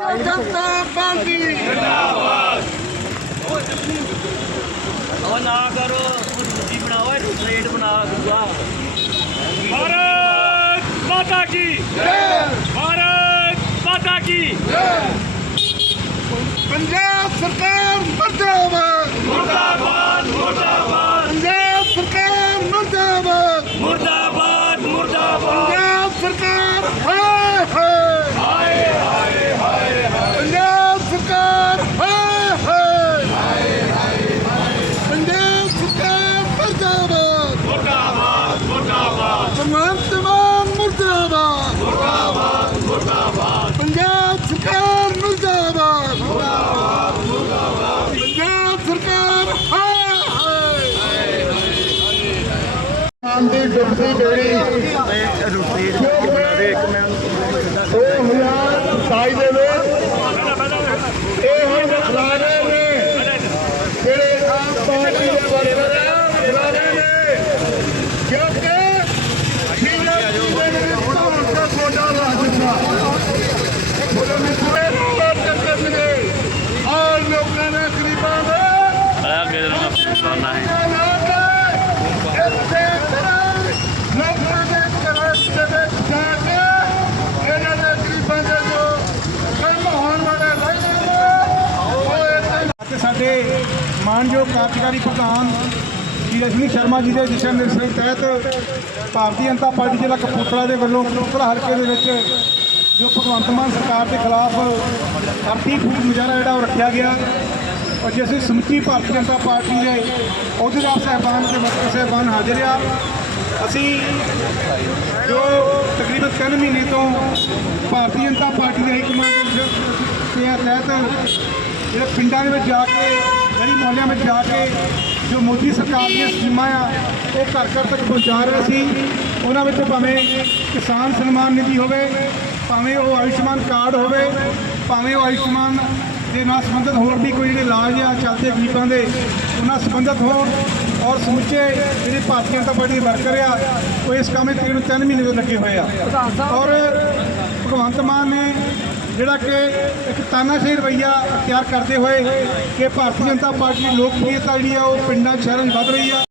ਜਨਤਾ party ਜਿੰਦਾਬਾਦ। ਉਹ ਨਾ ਕਰੋ ਰੋਟੀ ਬਣਾਓ ਪਲੇਟ ਬਣਾ ਦੂਗਾ। ਭਾਰਤ ਮਾਤਾ ਕੀ? ਜੈ। ਭਾਰਤ ਮਾਤਾ ਕੀ? ਜੈ। ਪੰਜਾਬ ਸਰਕਾਰ ਮਰਦਾਬਾਦ। ਮਰਦਾਬਾਦ ਮਰਦਾਬਾਦ। ਪੰਜਾਬ ਸਰਕਾਰ ਮਰਦਾਬਾਦ। ਮਰਦਾਬਾਦ ਮਰਦਾਬਾਦ। ਪੰਜਾਬ ਸਰਕਾਰ ਹਾਏ ਹਾਏ ਭਗਵੰਤ ਮਾਨ ਮੁਰਦਾਬਾਦ। ਮੁਰਦਾਬਾਦ ਮੁਰਦਾਬਾਦ ਪੰਜਾਬ ਸਰਕਾਰ ਮੁਰਦਾਬਾਦ। ਮੁਰਦਾਬਾਦ ਮੁਰਦਾਬਾਦ ਪੰਜਾਬ ਸਰਕਾਰ ਹਾਏ ਹਾਏ। ਆਂਦੀ ਡੁੱਬਦੀ ਡੋਰੀ ਦੋ ਹਜ਼ਾਰ ਸਤਾਈ ਦੇ ਵਿੱਚ ਇਹ ਹੁਣ ਖਿਲਾਰੇ ਨੇ। ਜਿਹੜੇ ਆਮ ਪਾਰਟੀ ਦੇ ਵਰਕਰ ਆ ਖਿਲਾਰੇ ਨੇ ਕਿਉਂਕਿ ਸ਼ੀਲਾ ਜੀ ਦੇ ਵਿੱਚ ਧੌਣ ਦਾ ਗੋਡਾ ਲਾ ਦਿੱਤਾ ਉਹਦੇ ਵਿੱਚ ਲੋਕ ਕਰਨਗੇ ਔਰ ਲੋਕਾਂ ਨੇ ਗਰੀਬਾਂ ਦੇ ਅੱਗੇ ਨੂੰ ਕਰਨਾ ਹੈ ਇੱਥੇ ਲੋਕਾਂ ਦੇ ਘਰਾਂ ਦੇ ਵਿੱਚ ਜਾ ਕੇ ਇਹਨਾਂ ਦੇ ਗਰੀਬਾਂ ਦੇ ਜੋ ਕੰਮ ਹੋਣ ਵਾਲੇ ਲੈਣੇ ਨੇ ਉਹ ਇੱਥੇ ਅਤੇ ਸਾਡੇ ਮਾਨਯੋਗ ਕਾਰਜਕਾਰੀ ਪ੍ਰਧਾਨ ਜੀ ਅਸ਼ਵਨੀ ਸ਼ਰਮਾ ਜੀ ਦੇ ਦਿਸ਼ਾ ਨਿਰਦੇਸ਼ਾਂ ਤਹਿਤ ਭਾਰਤੀ ਜਨਤਾ ਪਾਰਟੀ ਜ਼ਿਲ੍ਹਾ ਕਪੂਰਥਲਾ ਦੇ ਵੱਲੋਂ ਕਪੂਰਥਲਾ ਹਲਕੇ ਦੇ ਵਿੱਚ ਜੋ ਭਗਵੰਤ ਮਾਨ ਸਰਕਾਰ ਦੇ ਖਿਲਾਫ ਅਰਥੀ ਫੂਕ ਮੁਜ਼ਾਹਰਾ ਜਿਹੜਾ ਉਹ ਰੱਖਿਆ ਗਿਆ ਔਰ ਜਿਸ ਸਮੁੱਚੀ ਭਾਰਤੀ ਜਨਤਾ ਪਾਰਟੀ ਦੇ ਅਹੁਦੇਦਾਰ ਸਾਹਿਬਾਨ ਤੇ ਵਰਕਰ ਸਾਹਿਬਾਨ ਹਾਜ਼ਰ ਆ। ਅਸੀਂ ਜੋ ਤਕਰੀਬਨ 3 ਮਹੀਨੇ ਤੋਂ ਭਾਰਤੀ ਜਨਤਾ ਪਾਰਟੀ ਦੇ ਹਾਈਕਮਾਂਡ ਦੇ ਤਹਿਤ ਜਿਹੜੇ ਪਿੰਡਾਂ ਦੇ ਵਿੱਚ ਜਾ ਕੇ, ਗਲੀ ਮੁਹੱਲਿਆਂ ਵਿੱਚ ਜਾ ਕੇ ਜੋ ਮੋਦੀ ਸਰਕਾਰ ਦੀਆਂ ਸਕੀਮਾਂ ਆ ਉਹ ਘਰ ਘਰ ਤੱਕ ਪਹੁੰਚਾ ਰਹੇ ਸੀ ਉਹਨਾਂ ਵਿੱਚ ਭਾਵੇਂ ਕਿਸਾਨ ਸਨਮਾਨ ਨਿਧੀ ਹੋਵੇ ਭਾਵੇਂ ਉਹ ਆਯੁਸ਼ਮਾਨ ਕਾਰਡ ਹੋਵੇ ਭਾਵੇਂ ਉਹ ਆਯੁਸ਼ਮਾਨ ਦੇ ਨਾਲ ਸੰਬੰਧਿਤ ਹੋਰ ਵੀ ਕੋਈ ਜਿਹੜੇ ਇਲਾਜ ਆ ਚੱਲਦੇ ਗਰੀਬਾਂ ਦੇ ਉਹਨਾਂ ਸੰਬੰਧਿਤ ਹੋਣ ਔਰ ਸਮੁੱਚੇ ਜਿਹੜੇ ਭਾਰਤੀ ਜਨਤਾ ਪਾਰਟੀ ਦੇ ਵਰਕਰ ਆ ਉਹ ਇਸ ਕੰਮ ਵਿੱਚ ਤਕਰੀਬਨ ਤਿੰਨ ਮਹੀਨੇ ਤੋਂ ਲੱਗੇ ਹੋਏ ਆ। ਔਰ ਭਗਵੰਤ ਮਾਨ ਨੇ ਜਿਹੜਾ ਕਿ ਇੱਕ ਤਾਨਾਸ਼ਾਹੀ ਰਵਈਆ ਅਖਤਿਆਰ ਕਰਦੇ ਹੋਏ ਕਿ ਭਾਰਤੀ ਜਨਤਾ ਪਾਰਟੀ ਲੋਕਪ੍ਰਿਯਤਾ ਜਿਹੜੀ ਆ ਉਹ ਪਿੰਡਾਂ, ਸ਼ਹਿਰਾਂ 'ਚ ਵੱਧ ਰਹੀ ਆ।